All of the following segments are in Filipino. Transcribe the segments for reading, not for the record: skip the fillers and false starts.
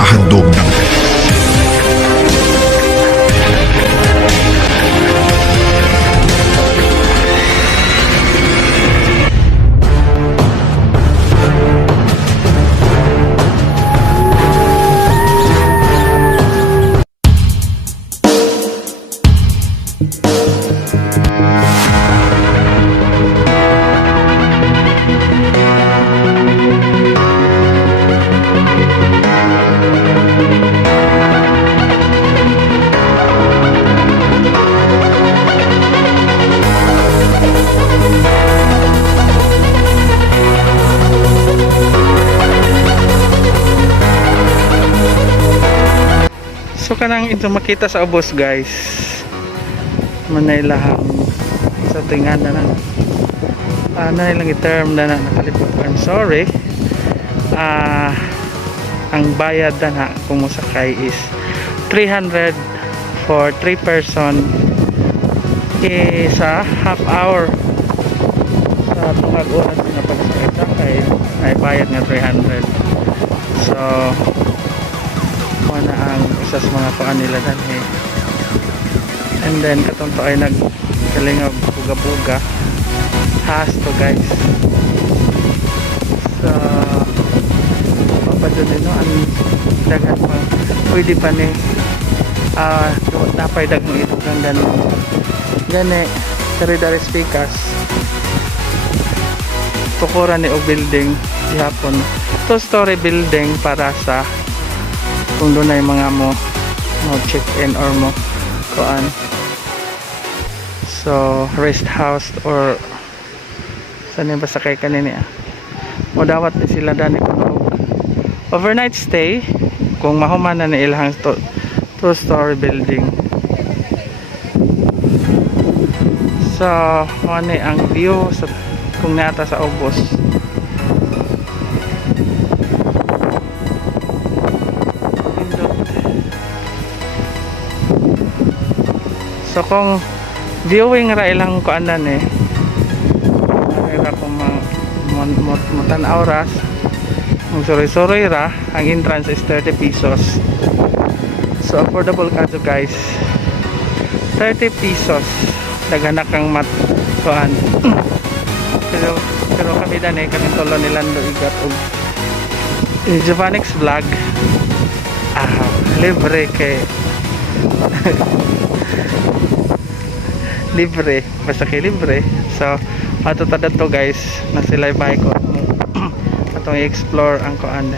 naghahandog ng So kanang ito makita sa ubos guys, manaylahang sa tingan na ano ilang i-term na nakalipot. I'm sorry. Ang bayad na kung musakay is 300 for 3 person sa half hour. Sa tungag oras na pagsakay ay bayad nga 300. So na ang isa sa mga paan nila dali, and then katong to ay nagkalingap buga-buga has to guys. So papadun no ang dagat pa pwede pa ni napay dag mo ito kang gani dari speakers tukuran ni o building ihapon 2-story building para sa kung doon ay mga mo check in or mo kuan, so rest house or saan ba sakay kanini o dawat ni sila dani kung overnight stay kung mahuman na ni ilang 2-story building. So ano ang view sa kung nata sa ubos. So kung viewing ra ilang kuanan ra kung mutan oras kung suri-suri ra ang entrance is 30 pesos. So affordable kadto guys, 30 pesos daghanak kang kuan. pero kami dani kami tolo ni Lando Igat og Giovanix vlog libre kay libre basta kay libre. So matutada to guys na sila bahay ko atong i-explore ang kuan.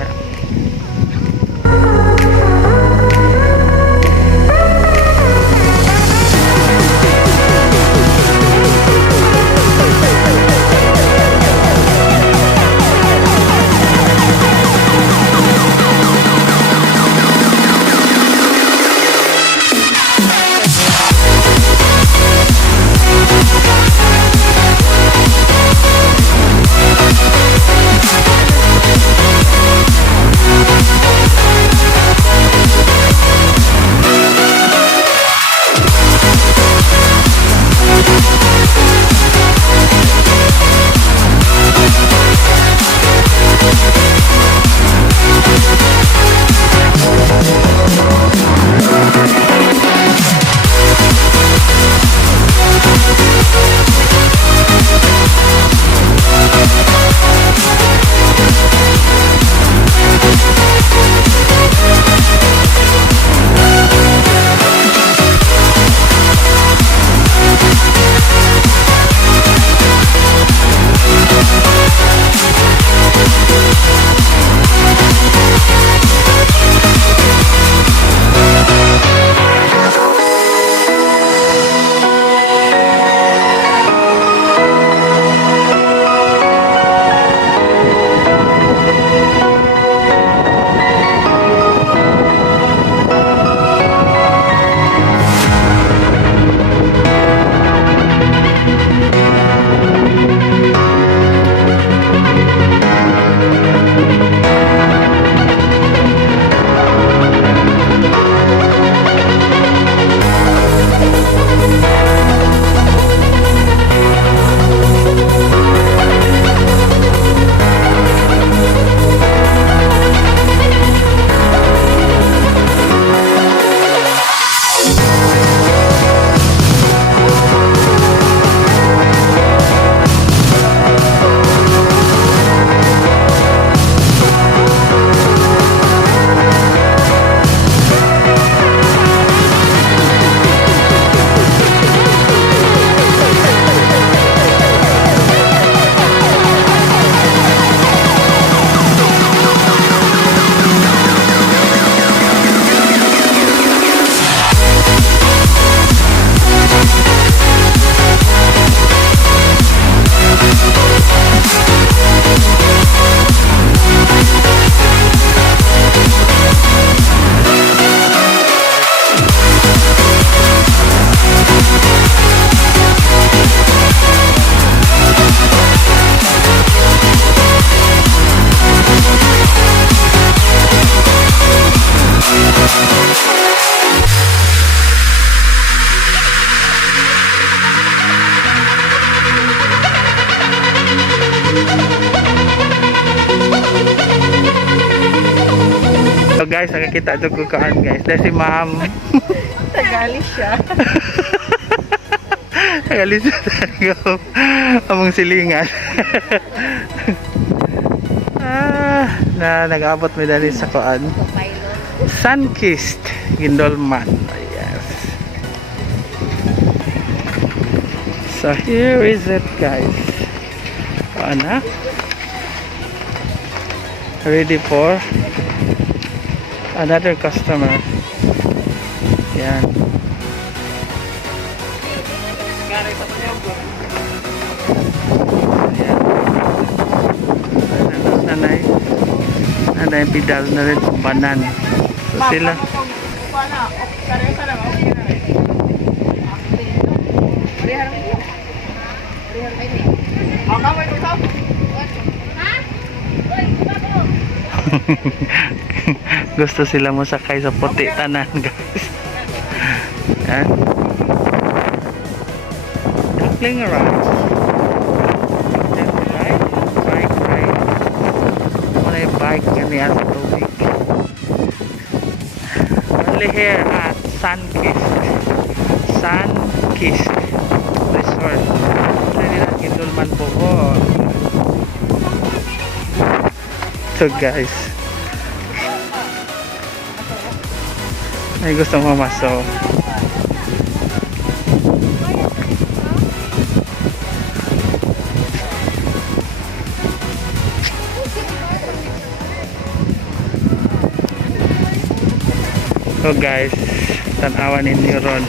guys, nakakita ito ko kaan guys. Dahil si ma'am. Tagali siya. Nagalis na tayo. Among silingan. Nag-abot mo dali sa kuan. Sunkist Gindolman. Yes. So here is it guys. Ana. Ready for another customer. Yan. Nanay pedal na rin banan. So sila gusto sila mo sakay sa puti tanan guys. Yan. Duckling around. Bike ride. Muna yung bike nga niya sa tubig. Only here at Sunkist Resort. Pwede lang Gindolman po ko. So guys, ay gusto mamasok. So guys, tanawan ninyo ron.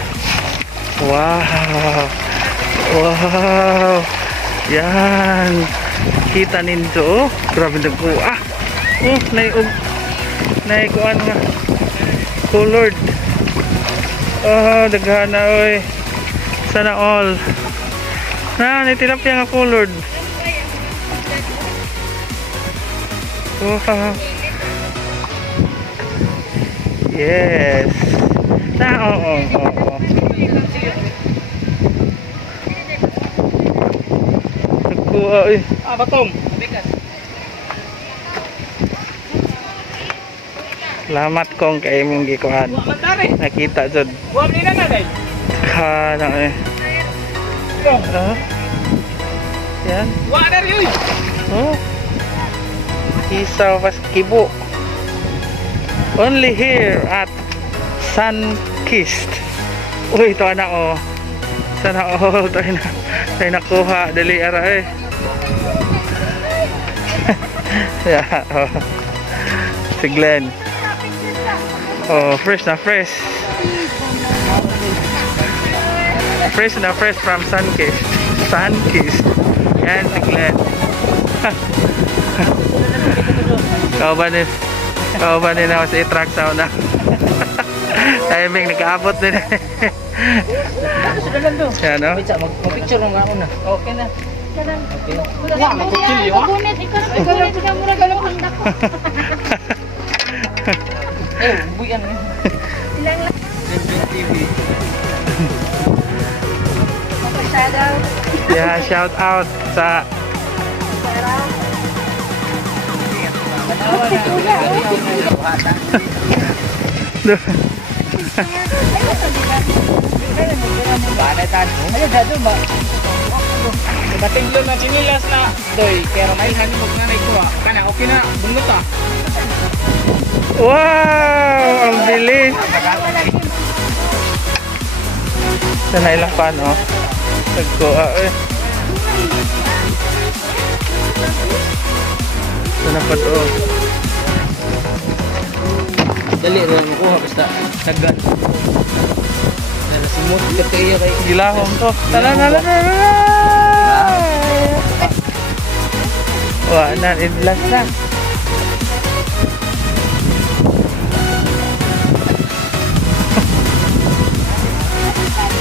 Wow! Wow! Yan! Kita ninyo, oh! Grabe na po. Ah! Oh! Naikuan nga. Colored. Oh! Daghana, oy. Sana all. Nitilapya nga colored. Wow! Yes. Oo. Nagkuha eh. Batong. Bigas. Salamat kong kay mong gikuhan. Nakita jud. Buwan nila na dai. Kana eh. Yan. Wa na rin. Oh. Isaw pas kibo. Only here at Sunkist. Uy, ito anak oh. Sana all tayo nakuha. Dali ara eh. Yeah, oh. Si Glenn. Oh, fresh na fresh. Fresh na fresh from Sunkist. Yan si Glenn. Kau ba din ako sa i-track sound na. Timing, nag-aabot din. Yan o. Mag-picture mo nga ako na. Okay na. Okay. Wah, magkukili wa. Ikaw lang tingnan mo na galong handa ko. Buyan. Ilang lang. TV. Yeah, shout out sa Banatan. Ayo dado ba? Batinglo na chinilas na doy, pero may hani mo nga naikuha. Kana okay na, bungot ah. wow, ang bilis. Sana ilang pan oh. Nagkuha eh. Sana pa to. Dali rin mo kuha basta tagan. Dala simot ka iyo kay Gilahom to. Tala. Wah, na idlas na.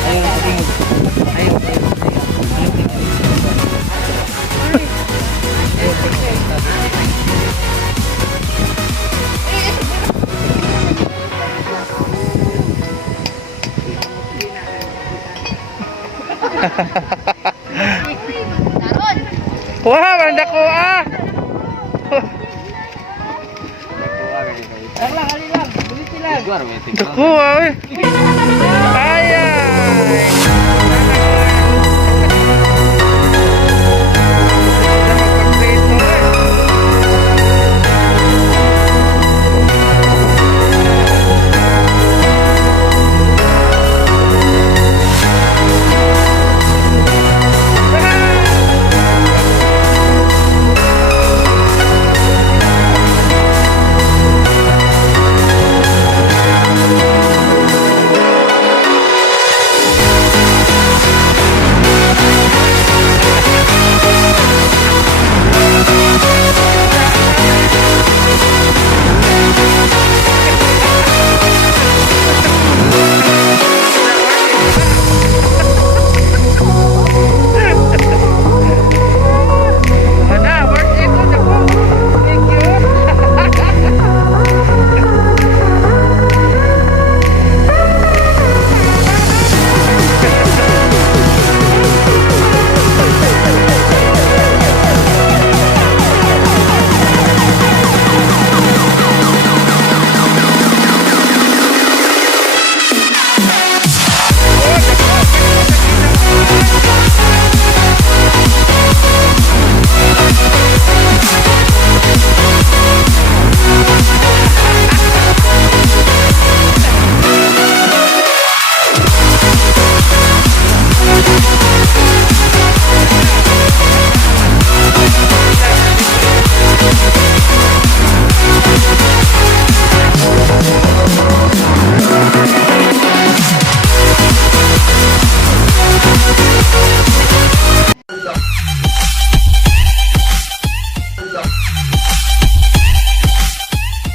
Ayun. Wah, banda ko ah. Lang, alila. Jaguar, weh. Dako, ay. Ay, ay.